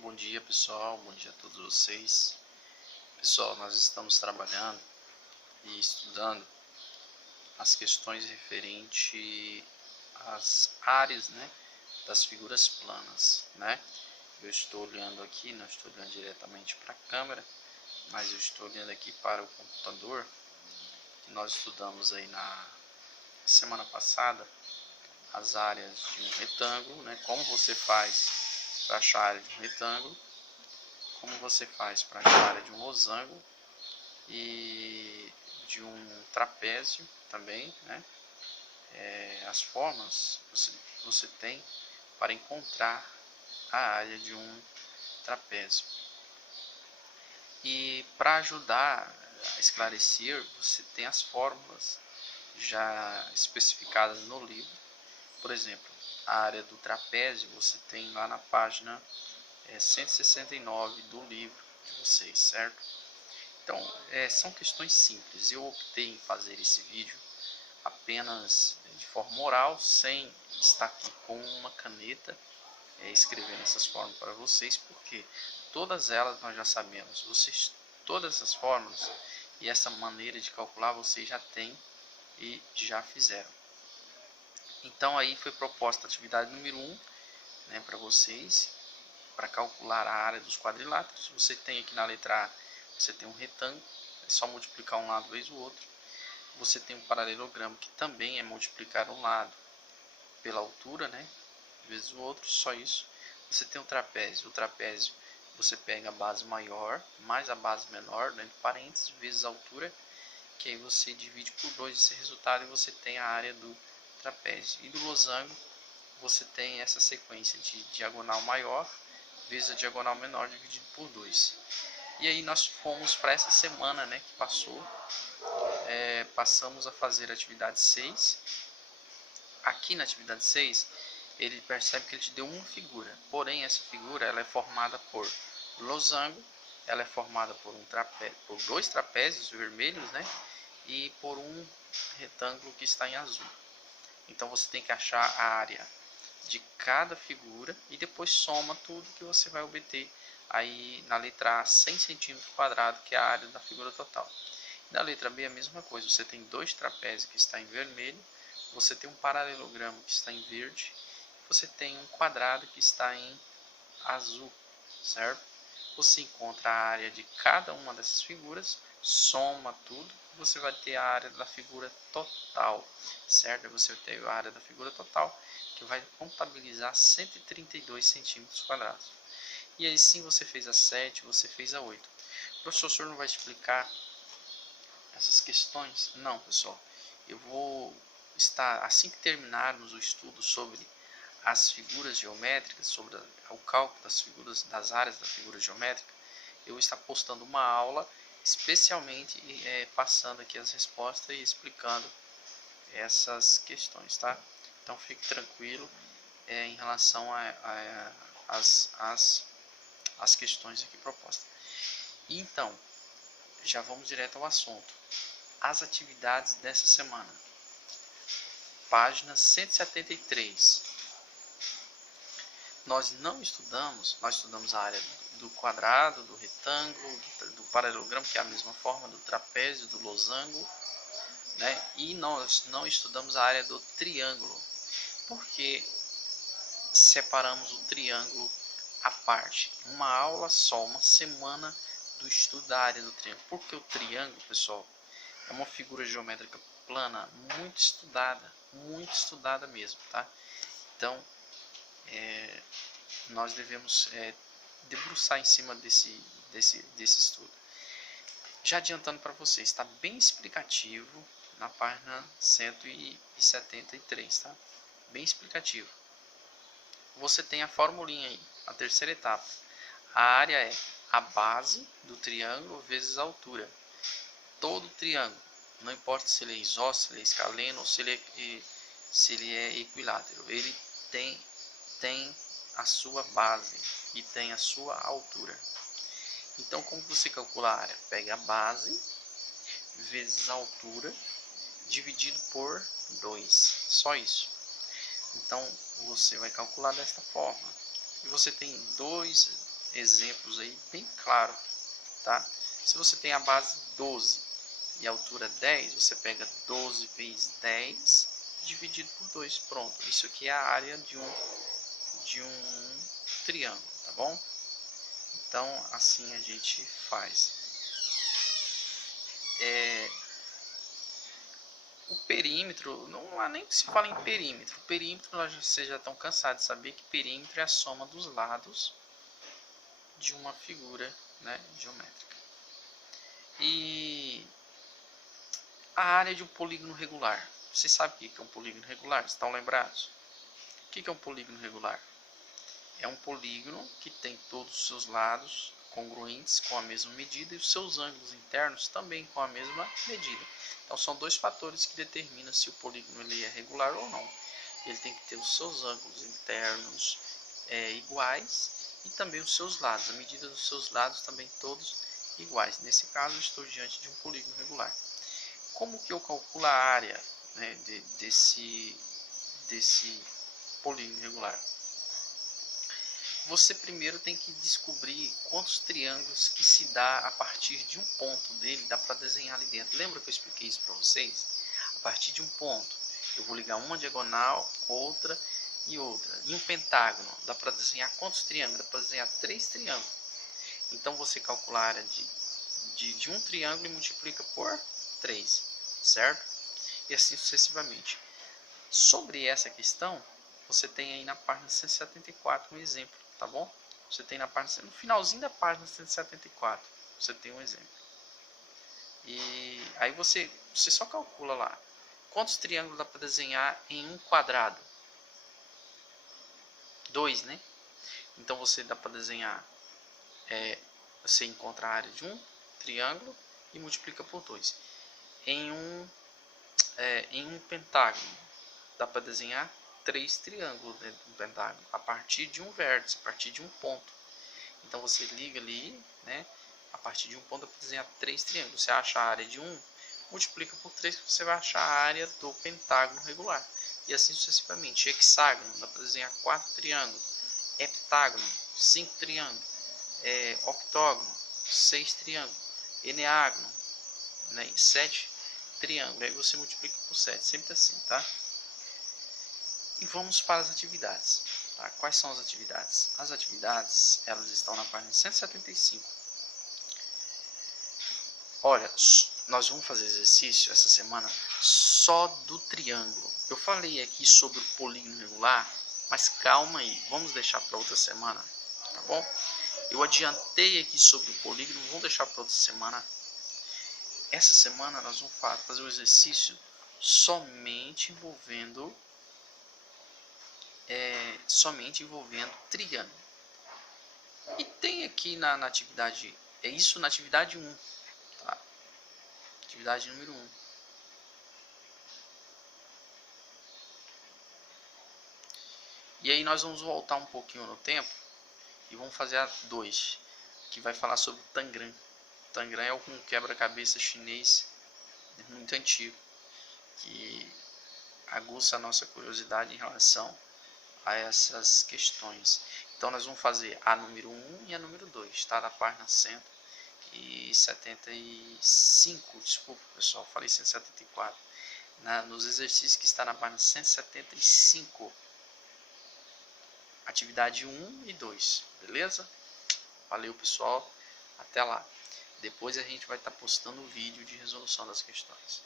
Bom dia pessoal, bom dia a todos vocês. Pessoal, nós estamos trabalhando e estudando as questões referentes às áreas, das figuras planas, Eu estou olhando aqui, não estou olhando diretamente para a câmera, mas eu estou olhando aqui para o computador. Nós estudamos aí na semana passada as áreas de um retângulo, Como você faz para achar a área de um retângulo, como você faz para achar a área de um losango e de um trapézio também, as formas você tem para encontrar a área de um trapézio. E para ajudar a esclarecer, você tem as fórmulas já especificadas no livro. Por exemplo, a área do trapézio você tem lá na página 169 do livro de vocês, certo? Então, são questões simples. Eu optei em fazer esse vídeo apenas de forma oral, sem estar aqui com uma caneta escrevendo essas fórmulas para vocês, porque todas elas nós já sabemos. Todas essas fórmulas e essa maneira de calcular vocês já têm e já fizeram. Então aí foi proposta a atividade número 1, para vocês, para calcular a área dos quadriláteros. Você tem aqui na letra A, você tem um retângulo, é só multiplicar um lado vezes o outro. Você tem um paralelogramo, que também é multiplicar um lado pela altura, vezes o outro, só isso. Você tem o trapézio você pega a base maior mais a base menor, entre parênteses, vezes a altura, que aí você divide por 2 esse resultado e você tem a área do trapézio. E do losango, você tem essa sequência de diagonal maior vezes a diagonal menor dividido por 2. E aí nós fomos para essa semana, que passou, passamos a fazer a atividade 6. Aqui na atividade 6, ele percebe que ele te deu uma figura, porém essa figura ela é formada por losango, ela é formada por por 2 trapézios vermelhos, e por um retângulo que está em azul. Então você tem que achar a área de cada figura e depois soma tudo que você vai obter aí na letra A 100 cm², que é a área da figura total. Na letra B a mesma coisa, você tem 2 trapézios que está em vermelho, você tem um paralelogramo que está em verde, você tem um quadrado que está em azul, certo? Você encontra a área de cada uma dessas figuras, soma tudo, você vai ter a área da figura total, certo? Você vai ter a área da figura total, que vai contabilizar 132 cm². E aí sim você fez a 7, você fez a 8. O professor não vai explicar essas questões? Não, pessoal. Eu vou estar, assim que terminarmos o estudo sobre as figuras geométricas, sobre o cálculo das figuras, das áreas da figura geométrica, eu vou estar postando uma aula especialmente passando aqui as respostas e explicando essas questões, tá? Então fique tranquilo em relação às questões aqui propostas. E então, já vamos direto ao assunto. As atividades dessa semana. Página 173. Nós estudamos a área do quadrado, do retângulo, do paralelogramo, que é a mesma forma, do trapézio, do losango, E nós não estudamos a área do triângulo, porque separamos o triângulo à parte. Uma aula só, uma semana do estudo da área do triângulo. Porque o triângulo, pessoal, é uma figura geométrica plana muito estudada mesmo, tá? Então, nós devemos debruçar em cima desse estudo. Já adiantando para vocês, está bem explicativo na página 173, tá? Bem explicativo. Você tem a formulinha aí, a terceira etapa. A área é a base do triângulo vezes a altura. Todo triângulo, não importa se ele é isósceles, se ele é escaleno ou se ele é equilátero, ele tem a sua base e tem a sua altura. Então, como você calcula a área? Pega a base vezes a altura dividido por 2, só isso. Então, você vai calcular desta forma. E você tem exemplos aí bem claro, tá? Se você tem a base 12 e a altura 10, você pega 12 vezes 10 dividido por 2, pronto. Isso aqui é a área de um triângulo, tá bom? Então, assim a gente faz. O perímetro, não há nem que se fala em perímetro. O perímetro, vocês já estão cansados de saber que perímetro é a soma dos lados de uma figura, né, geométrica. E a área de um polígono regular. Vocês sabem o que é um polígono regular? Estão lembrados? O que é um polígono regular? É um polígono que tem todos os seus lados congruentes com a mesma medida e os seus ângulos internos também com a mesma medida. Então são dois fatores que determinam se o polígono ele é regular ou não. Ele tem que ter os seus ângulos internos iguais e também os seus lados. A medida dos seus lados também todos iguais. Nesse caso eu estou diante de um polígono regular. Como que eu calculo a área, né, desse polígono regular? Você primeiro tem que descobrir quantos triângulos que se dá a partir de um ponto dele, dá para desenhar ali dentro. Lembra que eu expliquei isso para vocês? A partir de um ponto, eu vou ligar uma diagonal, outra e outra. E um pentágono, dá para desenhar quantos triângulos? Dá para desenhar 3 triângulos. Então você calcula a área de um triângulo e multiplica por 3, certo? E assim sucessivamente. Sobre essa questão, você tem aí na página 174 um exemplo, tá bom? Você tem no finalzinho da página 174, você tem um exemplo. E aí você só calcula lá quantos triângulos dá para desenhar em um quadrado. 2, né? Então você dá para desenhar, você encontra a área de um triângulo e multiplica por 2. Em um pentágono, dá para desenhar 3 triângulos dentro do pentágono, a partir de um vértice, a partir de um ponto. Então você liga ali, né? A partir de um ponto dá para desenhar 3 triângulos. Você acha a área de um, multiplica por 3 que você vai achar a área do pentágono regular. E assim sucessivamente. Hexágono, dá para desenhar 4 triângulos. Heptágono, 5 triângulos. Octógono, 6 triângulos. Eneágono, né? 7 triângulos. Aí você multiplica por 7, sempre assim, tá? E vamos para as atividades. Tá? Quais são as atividades? As atividades, elas estão na página 175. Olha, nós vamos fazer exercício essa semana só do triângulo. Eu falei aqui sobre o polígono regular, mas calma aí, vamos deixar para outra semana, tá bom? Eu adiantei aqui sobre o polígono, vamos deixar para outra semana. Essa semana nós vamos fazer o exercício somente envolvendo triângulo. E tem aqui na atividade, isso na atividade 1, tá? Atividade número 1. E aí nós vamos voltar um pouquinho no tempo e vamos fazer a 2, que vai falar sobre o Tangram. O Tangram é um quebra-cabeça chinês muito antigo, que aguça a nossa curiosidade em relação a essas questões. Então nós vamos fazer a número 1 e a número 2, tá? Da página 175, desculpa pessoal, falei 174. Nos exercícios que está na página 175, atividade 1 e 2, beleza? Valeu pessoal, até lá. Depois a gente vai estar postando o vídeo de resolução das questões.